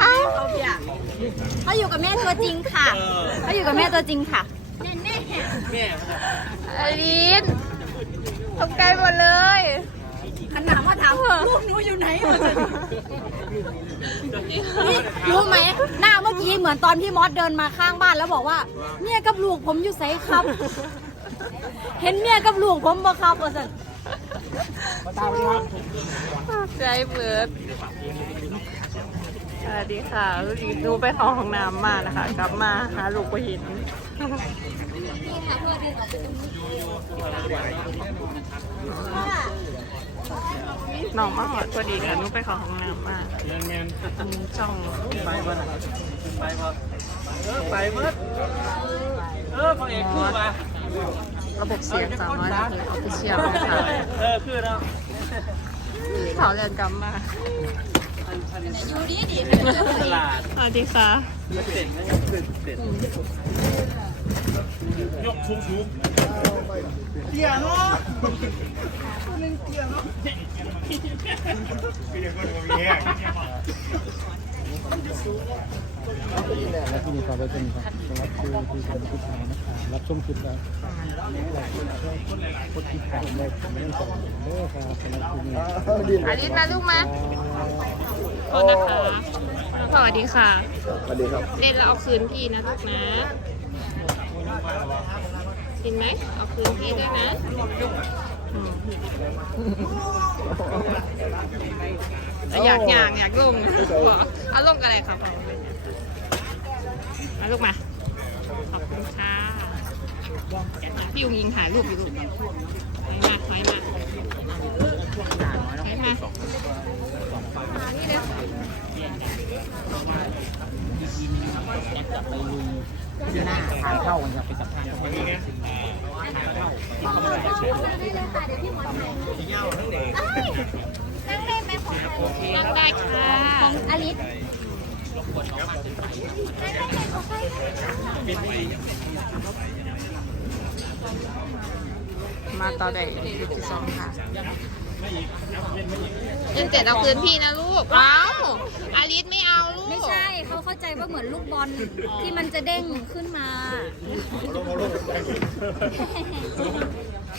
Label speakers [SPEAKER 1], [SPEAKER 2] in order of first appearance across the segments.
[SPEAKER 1] เอ้า
[SPEAKER 2] เขาอยู่กับแม่ตัวจริงค่ะเขาอยู่กับแม่ตัวจริงค่ะ แม่
[SPEAKER 1] อลินตกใจหมดเลย
[SPEAKER 2] ขนาดว่าถามลูกหนูอยู่ไหนรู้ไหมหน้าเมื่อกี้เหมือนตอนพี่มอสเดินมาข้างบ้านแล้วบอกว่า เนี่ยกับลูกผมอยู่ไสครับ เห็นเมียกับลูกผมบ่ครับว่าสัน
[SPEAKER 1] ใจเบิร์ดสวัสดีค่ะลูกดีดูไปเข้าห้องน้ำมานะคะ กลับมาหาลูกไปห็นน้องมาหอดพอดีกันนุไปข้าห้องน้ำมาอืมช่อง
[SPEAKER 3] ไปบ่ไปบ่เออไปเบิดเออพ่อเอกคือมา
[SPEAKER 1] ระบบเสียงสาวน้อยนะคือออฟฟิเชียลนะคะ
[SPEAKER 3] เออคือแล้ว
[SPEAKER 1] ขอเรียนกลับมา
[SPEAKER 2] อยู่ดีดี
[SPEAKER 3] ตลาด
[SPEAKER 1] สวัสดีค่ะ
[SPEAKER 3] เด่นนะเด่นเด่นยกสูงสูงเตี้ยเนาะนึงเตี้ยเนาะ
[SPEAKER 4] และที่นี่ต่อไปเป็นครับสำหรับคือคือการพิจารณานะครับรับชมคลิปแล้วกดติดตามได้ไม่ต้องจ่ายเด้อครับสำหรับที่นี่
[SPEAKER 1] อาริสมาลูกมาโทษนะคะสวัสดีค่ะ
[SPEAKER 4] สวัสดีครับ
[SPEAKER 1] เล่นแล้วเอาคืนพี่นะลูกนะกินไหมเอาคืนพี่ด้วยนะ อืมอยากอยากอยากลงบอกเอาลงกันเลยครับมาลูกมา ขอบคุณค่ะพี่ยุงยิงถ่ายรูปอยู่ลูกถอยมาถอยมาถอยมามานี่เร็ว
[SPEAKER 4] หน้าทางเข้าจะเป็นสะ
[SPEAKER 1] มาต่อได้ยุคที่สองค่ะยังเจ็ดเอาคืนพี่นะลูก เอ้าอาริสไม่เอาลูก
[SPEAKER 2] ไม่ใช่เขาเข้าใจว่าเหมือนลูกบอลที่มันจะเด้งขึ้นมา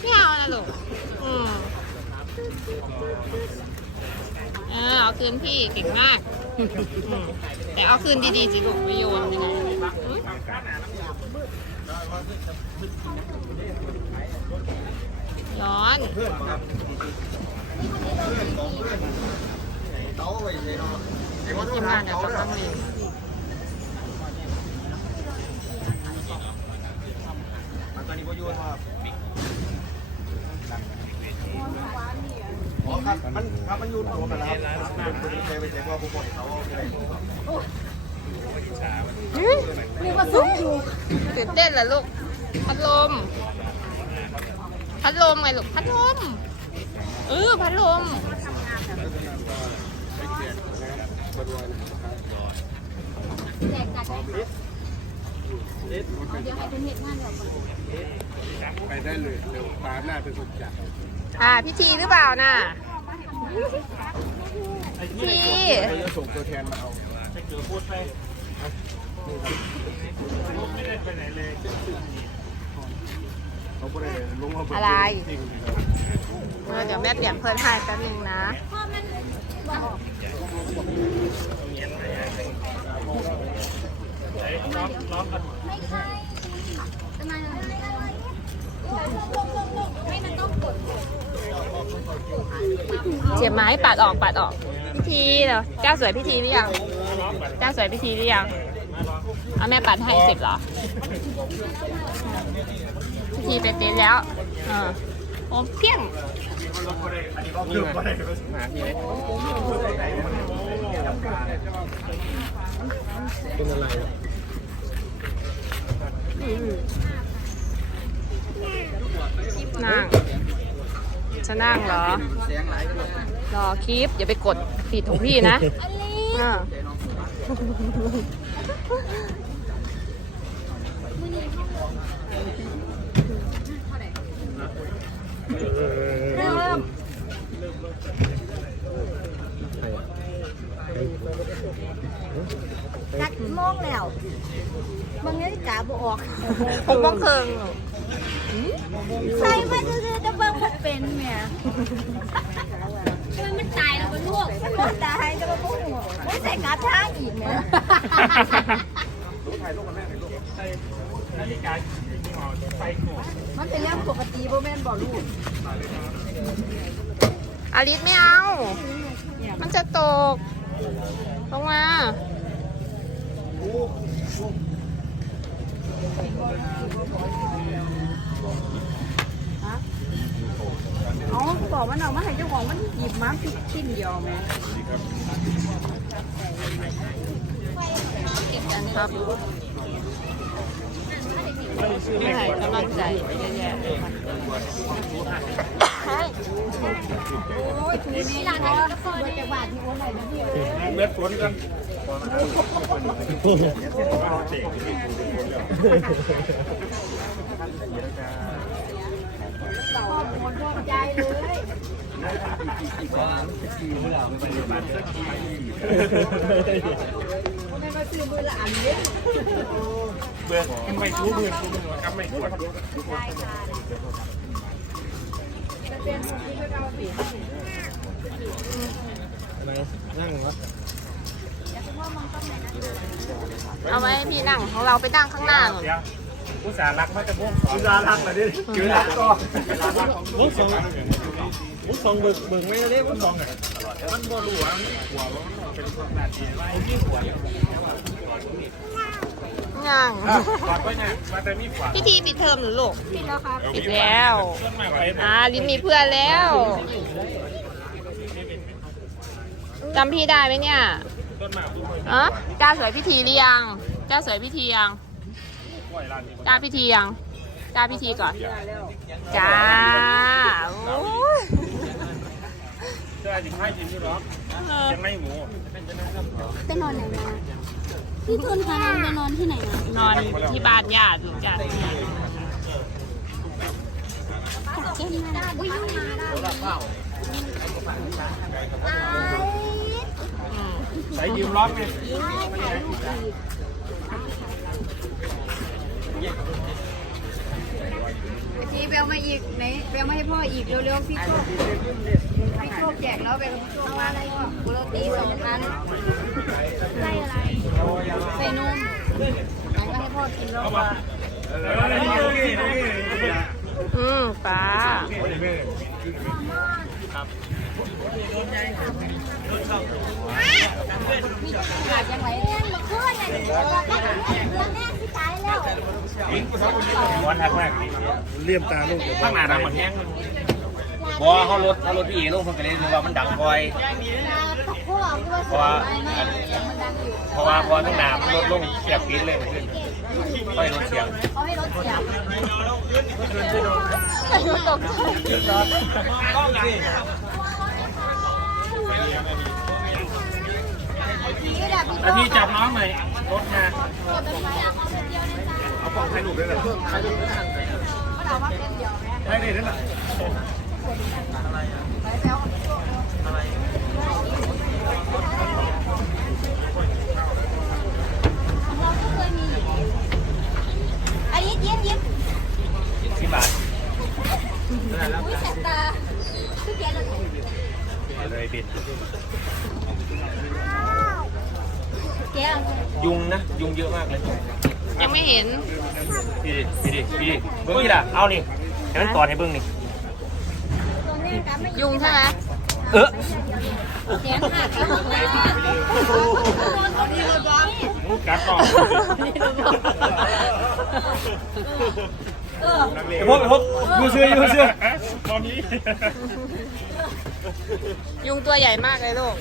[SPEAKER 1] ไม่เอานะลูกอืมเออเอาคืนพี่เก่งมากอืม แต่เอาคืนดีๆสิลูกไม่โยนยังไงอืมร้อนทีมงานเนี่ยกำลังเรียน
[SPEAKER 3] ตอนนี้พ่อยูนครับ อ๋อครับมันครับมันยูนผมนะครับเคยไปแจ้งว่าผู้บริเขาอะไร
[SPEAKER 2] นึกว่าซุกอยู่
[SPEAKER 1] ตื่นเต้นเหรอลูก พัดลม พัดลมไงลูก พัดลม เออพัดลม
[SPEAKER 2] แจกกันเดี๋ยวให้เป็นเหตุงานเดี๋ยว
[SPEAKER 4] ไปได้เลยเร็วตามหน้าเป็นคนจัด
[SPEAKER 1] อ่าพิธีหรือเปล่าน่ะพี่
[SPEAKER 4] เขาจะส่งตัวแทนมาเอา
[SPEAKER 3] เกือพูดไป
[SPEAKER 4] ไม่ได้ลงมา
[SPEAKER 1] อะไรเออเดี๋ยวแม่เปลี่ยนเพื่อนให้แป๊บนึงนะ
[SPEAKER 2] พ่อมันบอกไม่ใช่
[SPEAKER 1] เสียบไม้ปัดออกปัดออก พิธีเหรอเจ้าสวยพิธีหรือยังเจ้าสวยพิธีหรือยังเอาแม่ปัดให้เสร็จเหรอ พิธีเป็นเต็นแล้วเออโอ้เพี้ยง
[SPEAKER 4] นี่มาหาที่ไหนเป็นอะไร
[SPEAKER 1] นั่งจะนั่งเหรอ รอคลิป อย่าไปกดฟีดของพี่นะ
[SPEAKER 2] อันนี้
[SPEAKER 1] อ่า
[SPEAKER 2] เริ่ม
[SPEAKER 4] ใคร
[SPEAKER 2] จักโมงแล้วบางนาฬิกาบ่ออก
[SPEAKER 1] หกโมงครึ่ง
[SPEAKER 2] ใส่มาซื่อๆจะเบิ่งบ่เป็นแหม่มันตายแล้วบ่ลูกมันตายจะมาพูดไม่ใส่กาทางอีกแหม่
[SPEAKER 3] นาฬิกาไฟโก
[SPEAKER 2] มันเป็นเรื่องปกติบ่แม่นบ่ลูก
[SPEAKER 1] อาลิสไม่เอา มันจะตก ลงมา
[SPEAKER 2] อ๋อบอกมันเอามาให้เจ้าของ มันหยิบมาปิดชิ้นเดียวแม่
[SPEAKER 1] ครับไม่ให้กำลังใจเยอะแยะ
[SPEAKER 2] โอ้ยถูนี่ร้านไหนก็ซื้อมาจากบ้านที่โอนไหนนะพี่เอ้ย
[SPEAKER 3] เม็ดฝนกัน
[SPEAKER 2] ขอบคุณขอบใจเลย เนี้ย
[SPEAKER 3] เบื่อไม่รู้มือรู้มือกับไม่ควร
[SPEAKER 2] ได้ค่ะจะเป็นคนที่ไม่เอาสิ
[SPEAKER 4] นั่งวะ
[SPEAKER 1] เอาไว้พี่นั่งของเราไปนั่งข้างหน้าหน่อย
[SPEAKER 3] อุตส่าห์รักมาจะม่วงอุตส่าห์รักมาดิจืดรักก็
[SPEAKER 4] มุกสอง มุกสองเบิกเบิกไม่ได้เลยมุกสองอะ
[SPEAKER 3] มันบ่รู้ว่ามันหัวามันเป็นความนาทีหัว
[SPEAKER 1] ย่าง
[SPEAKER 3] ก่อนก็เนี่ยมาแต่มีขวาน
[SPEAKER 1] พี่ทีปิดเทอมหรือลูก
[SPEAKER 2] พี่แล้วครับ
[SPEAKER 1] ปิดแล้ว
[SPEAKER 3] ต้นไม้
[SPEAKER 1] อ่าลินมีเพื่อนแล้วจำพี่ได้ไหมเนี่ย
[SPEAKER 3] ต้นไม้
[SPEAKER 1] อะจ้าสวยพิธีหรือยังจ้าสวยพิธียัง
[SPEAKER 3] กล้านนี้
[SPEAKER 1] จ้าพิธียังจ้าพิธีก่อน จ้า โอ้
[SPEAKER 3] สิให้จริงด้วยหรอยังไม่หมู
[SPEAKER 2] จะนอนไหนมาพี่ทุนพาเราจะนอนที่ไหนนะ
[SPEAKER 1] นอนที่บ้านญาติลูกจ้า
[SPEAKER 2] จัดเก้นมาได้อุ้ยยุ่งมาได้
[SPEAKER 3] ใส่ยืมร้องเนี่ย
[SPEAKER 2] พี่เบลมาอีกไหนเบลมาให้พ่ออีกเร็วๆพี่โชคพี่โชคแจกแล้วเบลโชคมาอะไรก็โรตีสองพันไส้อะไรใส่นมไหนก็ให้พ่อกินแล้วก็
[SPEAKER 1] อืมป้า
[SPEAKER 2] อยากยังไง เนี่ยมาเพื่อนเนี่ยแล้วแม่ที่ตายแล้ว
[SPEAKER 3] วันทักมาก
[SPEAKER 4] เลี่ยมตาลูก
[SPEAKER 3] ข้างหน้าดำมันแห้ง
[SPEAKER 5] บ่เขารถเขารถพี่เอลงเพิ่นก็เลยรู้ว่ามันดังบ่อย
[SPEAKER 2] พอเพราะว่าไม่ไม่เสียงมันดังอยู่
[SPEAKER 5] เพราะว่าพอทั้งหน้ามันลดลงเสียบปิดเลยมันขึ้นค่อยลดเสียง
[SPEAKER 2] เขาให้รถเสียง
[SPEAKER 1] ตกใจ
[SPEAKER 2] แหละพี่
[SPEAKER 3] อาทีจับน้องหน่อยรถมาเอาฟองถ่ายรูปด้วยเหรอ
[SPEAKER 2] เขาถามว่าเป็นเดียวไหม
[SPEAKER 3] ได้ได้นั่นแหละ
[SPEAKER 2] ไปแปลว่าพี่โชคเนาะไราก็เคยมีอันนี้ยิ้มยิ้ม
[SPEAKER 5] สิบบาท
[SPEAKER 2] อุ้ยแสบตาคือแกเลย
[SPEAKER 5] เลยปิด
[SPEAKER 2] แก
[SPEAKER 5] ยุงนะยุงเยอะมากเลย
[SPEAKER 1] ยังไม่ เห็น
[SPEAKER 5] พี่ดิพี่ดิพี่ดิเบิ้งนี่ล่ะเอานี่ให้มันตอดให้เบิ้งนี่
[SPEAKER 2] ตัวแม่กันไม่
[SPEAKER 1] ยุงใช่ไหม
[SPEAKER 5] เออ
[SPEAKER 2] แกหักแล้วนะตัวนี้เลยบอล
[SPEAKER 3] หมูกัดก่อน
[SPEAKER 2] เออ
[SPEAKER 5] ไปพบไปพบอยู่เสื้ออยู่เสื้อ
[SPEAKER 3] ตอนนี้
[SPEAKER 1] ยุงตัวใหญ่มากเลยลูก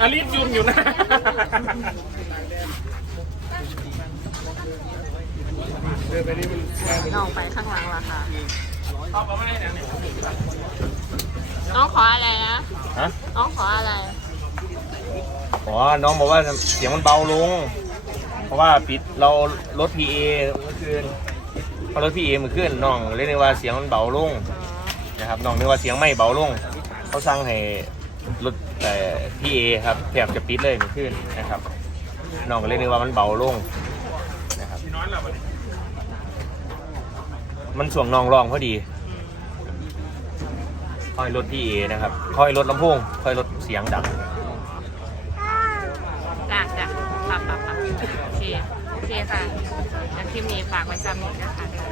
[SPEAKER 3] อาลิสยุงอยู่นะ
[SPEAKER 1] น้องไปข้างหลังละค่ะ
[SPEAKER 3] เอาไปให้นะเนี่ย
[SPEAKER 1] น้องขออะไรนะ
[SPEAKER 5] ฮะ
[SPEAKER 1] น้องขออะไร
[SPEAKER 5] อ๋อน้องบอกว่าเสียงมันเบาลง เพราะว่าปิดเราลด PA เมื่อคืนพอลด PA เมื่อคืนน้องเลยนึกว่าเสียงมันเบาลงนะครับน้องนึกว่าเสียงไม่เบาลง เขาสั่งให้รถ แต่พี่เอครับแทบจะปิดเลยมันขึ้นนะครับน้องก็เลยนึกว่ามันเบาลงนะครับมันส่วงน้องรองพอดีค่อยลดพี่เอนะครับค่อยลดลำโพงค่อยลดเสียงดัง
[SPEAKER 1] จ้ะจ้ะปับปับปับโอเคโอเคค่ะแล้วคลิปนี้ฝากไว้ซ้ำนี้นะคะ